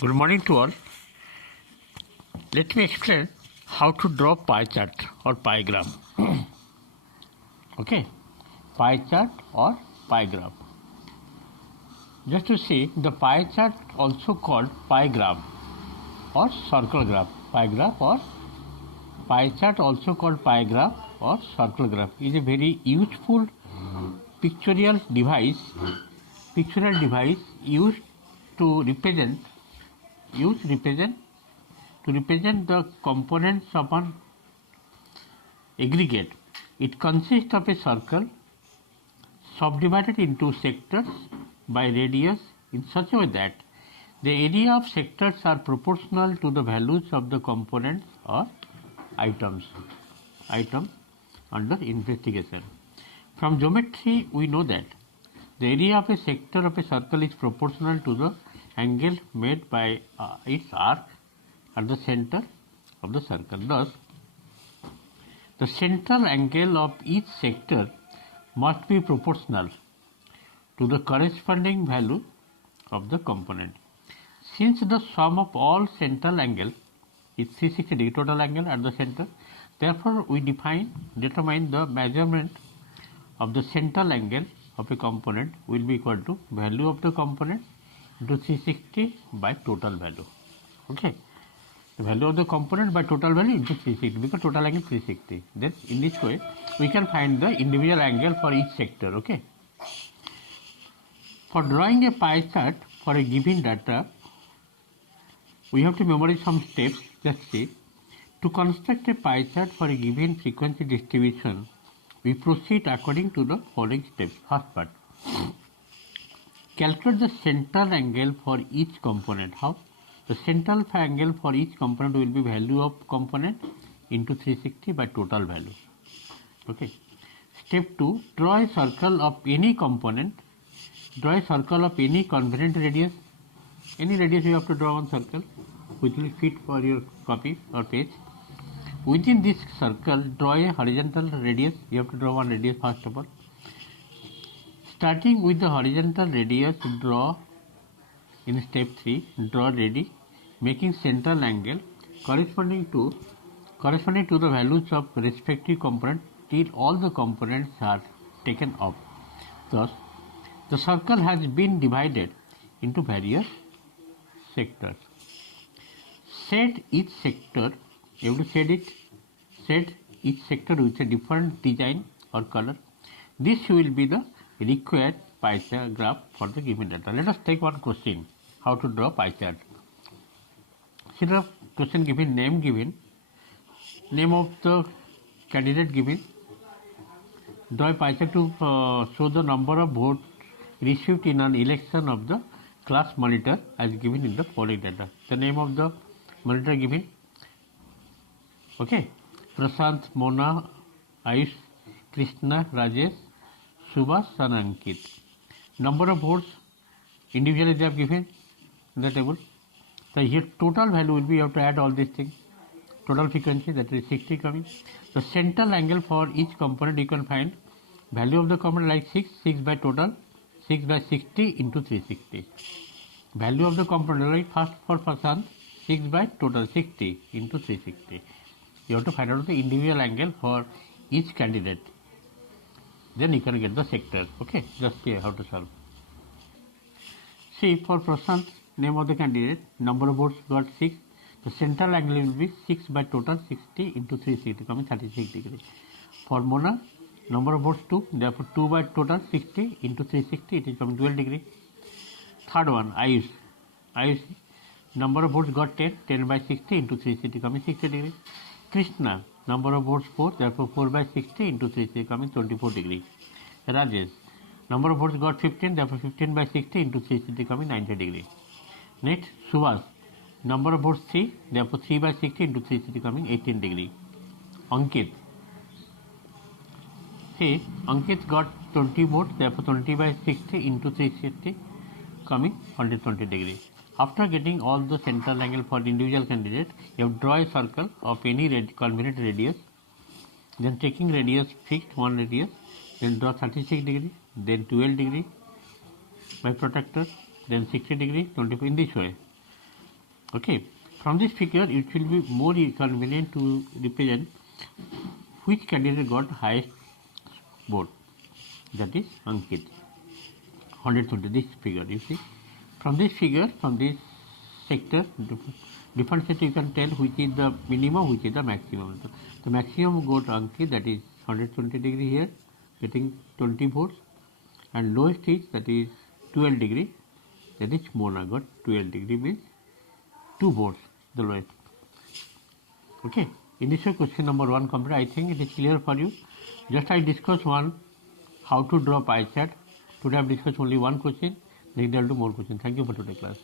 Good morning to all. Let me explain how to draw pie chart or pie graph. Okay, pie chart or pie graph. Just to see the pie chart, also called pie graph or circle graph. Pie graph or pie chart, also called pie graph or circle graph, is a very useful pictorial device. Used to represent the components of an aggregate. It consists of a circle subdivided into sectors by radius in such a way that the area of sectors are proportional to the values of the components or items under investigation. From geometry, we know that the area of a sector of a circle is proportional to the angle made by its arc at the center of the circle. Thus, the central angle of each sector must be proportional to the corresponding value of the component. Since the sum of all central angles is 360 degree total angle at the center, therefore we determine the measurement of the central angle of a component will be equal to value of the component into 360 by total value. Okay. The value of the component by total value into 360, because total angle 360. Then in this way we can find the individual angle for each sector. Okay. For drawing a pie chart for a given data, we have to memorize some steps. Let's see. To construct a pie chart for a given frequency distribution, we proceed according to the following steps. First part. Calculate the central angle for each component. How? The central angle for each component will be value of component into 360 by total value. Okay. Step 2. Draw a circle of any component. Draw a circle of any convenient radius. Any radius you have to draw one circle which will fit for your copy or page. Within this circle, draw a horizontal radius. You have to draw one radius first of all. Starting with the horizontal radius, draw in step 3, draw ready, making central angle corresponding to the values of respective component till all the components are taken off. Thus, the circle has been divided into various sectors. Set each sector, you have to set each sector with a different design or color. This will be the required pie chart graph for the given data. Let us take one question, how to draw pie chart. See the question given, name of the candidate given. Draw a pie chart to show the number of votes received in an election of the class monitor as given in the following data. The name of the monitor given. Okay. Prashant, Mona, Ayush, Krishna, Rajesh, Subhas and Ankit. Number of votes individually they have given in the table. So here total value will be, you have to add all these things. Total frequency, that is 60 coming. The central angle for each component you can find. Value of the component like 6 by total, 6 by 60 into 360. Value of the component like first for Prashant, 6 by total 60 into 360. You have to find out the individual angle for each candidate. Then you can get the sector. Okay, just see how to solve. See, for Prashant, name of the candidate, number of votes got 6. The central angle will be 6 by total 60 into 360, coming 36 degree. For Mona, number of votes 2, therefore 2 by total 60 into 360, it is coming 12 degree. Third one, Ayush, number of votes got 10, 10 by 60 into 360, coming 60 degree. Krishna, number of votes 4, therefore 4 by 60 into 360, coming 24 degree. Rajesh, number of votes got 15, therefore 15 by 60 into 360, coming 90 degree. Next, Subhas, number of votes 3, therefore 3 by 60 into 360, coming 18 degree. Ankit, see, Ankit got 20 votes, therefore 20 by 60 into 360, coming 120 degree. After getting all the central angle for the individual candidate, you have to draw a circle of any convenient radius. Then taking radius fixed, one radius, then draw 36 degree, then 12 degree by protractor, then 60 degree, 24 in this way. Okay, from this figure it will be more convenient to represent which candidate got highest vote, that is Ankit. 120, this figure, you see. From this figure, from this sector, different sector, you can tell which is the minimum, which is the maximum. The maximum got Ankit, that is 120 degree here, getting 20 votes, and lowest is, that is 12 degree, that is Mona got 12 degree, means 2 votes, the lowest. Okay, initial question number 1 complete. I think it is clear for you. Just I discussed one, how to draw pie chart. Today I have discussed only one question. Next I will do more questions. Thank you for today's class.